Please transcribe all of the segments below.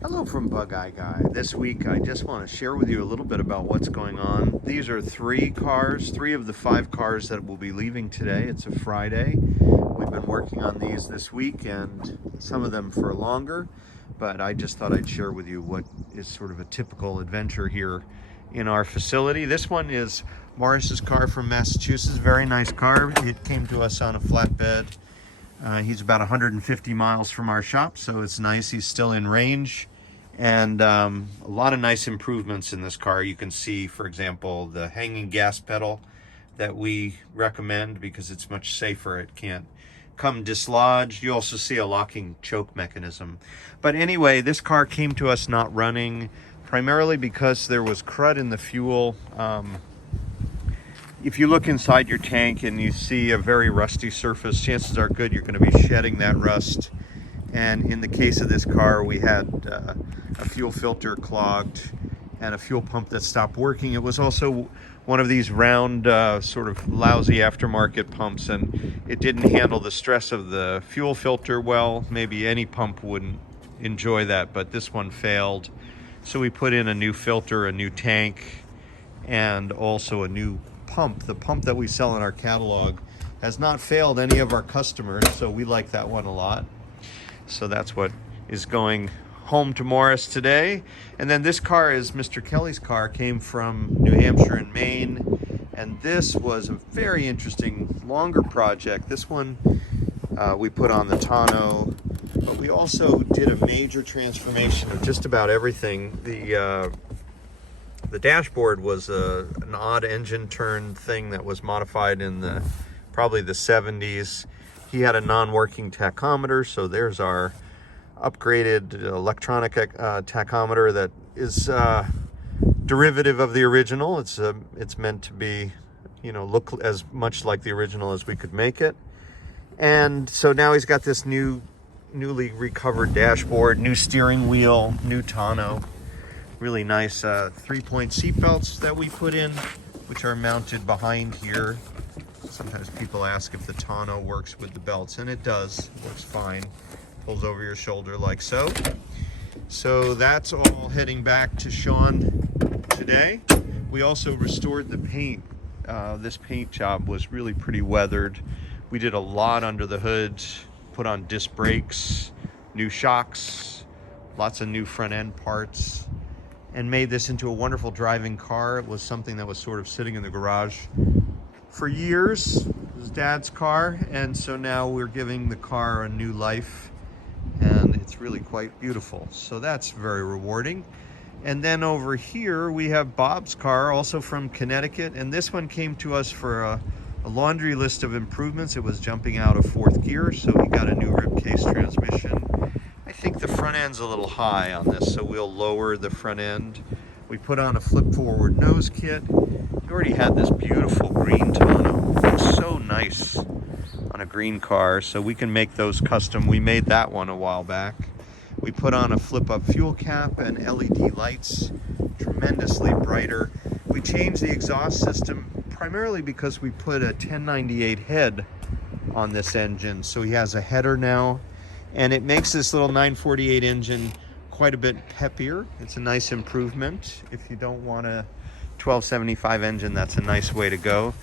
Hello from Bugeye Guy. This week I just want to share with you a little bit about what's going on. These are three of the 5 cars that will be leaving today. It's a Friday. We've been working on these this week and some of them for longer, but I just thought I'd share with you what is sort of a typical adventure here in our facility. This one is Morris's car from Massachusetts. Very nice car. It came to us on a flatbed. He's about 150 miles from our shop, so it's nice. He's still in range, and a lot of nice improvements in this car. You can see, for example, the hanging gas pedal that we recommend because it's much safer. It can't come dislodged. You also see a locking choke mechanism. But anyway, this car came to us not running, primarily because there was crud in the fuel. If you look inside your tank and you see a very rusty surface, chances are good you're going to be shedding that rust. And in the case of this car, we had a fuel filter clogged and a fuel pump that stopped working. It was also one of these round, sort of lousy aftermarket pumps, and it didn't handle the stress of the fuel filter well. Maybe any pump wouldn't enjoy that, but this one failed. So we put in a new filter, a new tank, and also a new pump. The pump that we sell in our catalog has not failed any of our customers, so we like that one a lot. So that's what is going home to Morris today. And then this car is Mr. Kelly's car, came from New Hampshire and Maine, and this was a very interesting longer project. This one we put on the tonneau, but we also did a major transformation of just about everything. The dashboard was an odd engine turn thing that was modified in probably the 70s. He had a non-working tachometer, so there's our upgraded electronic tachometer that is derivative of the original. It's meant to be, look as much like the original as we could make it. And so now he's got this newly recovered dashboard, new steering wheel, new tonneau. Really nice 3-point seat belts that we put in, which are mounted behind here. Sometimes people ask if the tonneau works with the belts, and it does. It works fine. Pulls over your shoulder like so. So that's all heading back to Sean today. We also restored the paint. This paint job was really pretty weathered. We did a lot under the hood, put on disc brakes, new shocks, lots of new front end parts, and made this into a wonderful driving car. It was something that was sort of sitting in the garage for years. It was Dad's car, and so now we're giving the car a new life, and it's really quite beautiful. So that's very rewarding. And then over here we have Bob's car, also from Connecticut, and this one came to us for a laundry list of improvements. It was jumping out of 4th gear, so we got a new rib case transmission. I think the front end's a little high on this, so we'll lower the front end. We put on a flip forward nose kit. We already had this beautiful green tonneau. It's so nice on a green car, so we can make those custom. We made that one a while back. We put on a flip up fuel cap and LED lights, tremendously brighter. We changed the exhaust system primarily because we put a 1098 head on this engine, so he has a header now. And it makes this little 948 engine quite a bit peppier. It's a nice improvement. If you don't want a 1275 engine, that's a nice way to go.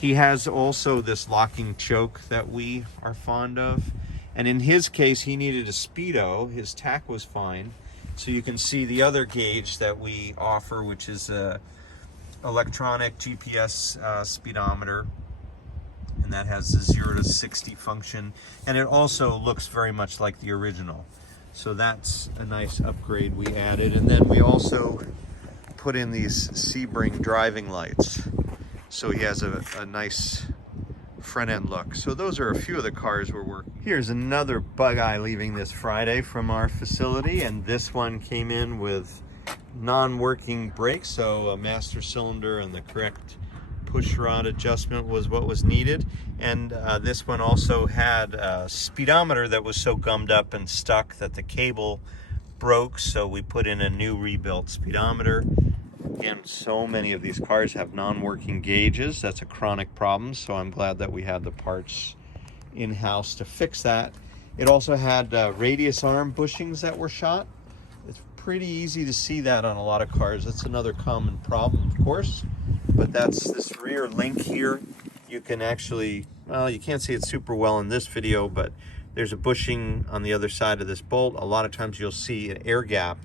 He has also this locking choke that we are fond of. And in his case, he needed a speedo. His tach was fine. So you can see the other gauge that we offer, which is a electronic GPS speedometer. And that has the 0 to 60 function, and it also looks very much like the original. So that's a nice upgrade we added. And then we also put in these Sebring driving lights, so he has a nice front end look. So those are a few of the cars we're working. Here's another Bugeye leaving this Friday from our facility, and this one came in with non-working brakes, so a master cylinder and the correct push rod adjustment was what was needed. And this one also had a speedometer that was so gummed up and stuck that the cable broke, so we put in a new rebuilt speedometer. Again, so many of these cars have non-working gauges. That's a chronic problem, so I'm glad that we had the parts in-house to fix that. It also had radius arm bushings that were shot. It's pretty easy to see that on a lot of cars. That's another common problem, of course, but that's this rear link here. You can actually, well, you can't see it super well in this video, but there's a bushing on the other side of this bolt. A lot of times you'll see an air gap,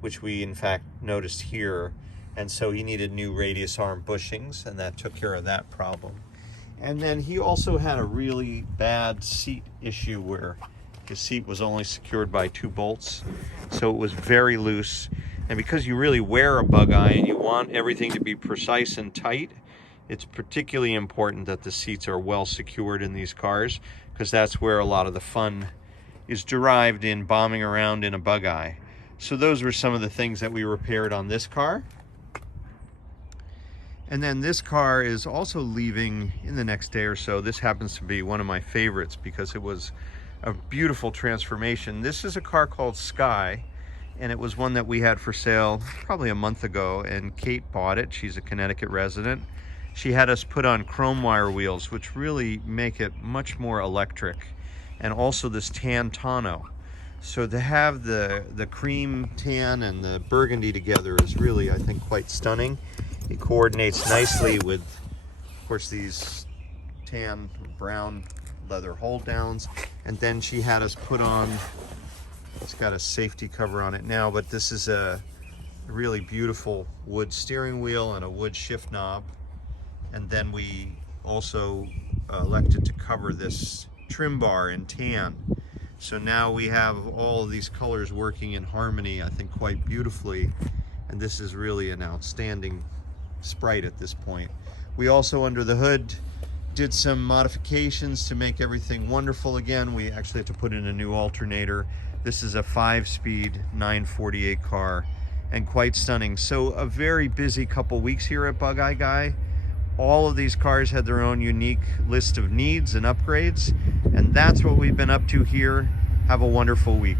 which we in fact noticed here, and so he needed new radius arm bushings, and that took care of that problem. And then he also had a really bad seat issue where his seat was only secured by 2 bolts, so it was very loose. And because you really wear a Bugeye and you want everything to be precise and tight, it's particularly important that the seats are well secured in these cars, because that's where a lot of the fun is derived in bombing around in a Bugeye. So those were some of the things that we repaired on this car. And then this car is also leaving in the next day or so. This happens to be one of my favorites because it was a beautiful transformation. This is a car called Sky, and it was one that we had for sale probably a month ago, and Kate bought it. She's a Connecticut resident. She had us put on chrome wire wheels, which really make it much more electric, and also this tan tonneau. So to have the cream tan and the burgundy together is really, I think, quite stunning. It coordinates nicely with, of course, these tan brown leather hold downs. And then she had us put on, it's got a safety cover on it now, but this is a really beautiful wood steering wheel and a wood shift knob. And then we also elected to cover this trim bar in tan. So now we have all of these colors working in harmony, I think, quite beautifully. And this is really an outstanding Sprite at this point. We also, under the hood, did some modifications to make everything wonderful again. We actually have to put in a new alternator. This is a 5-speed 948 car, and quite stunning. So a very busy couple weeks here at Bugeye Guy. All of these cars had their own unique list of needs and upgrades, and that's what we've been up to here. Have a wonderful week.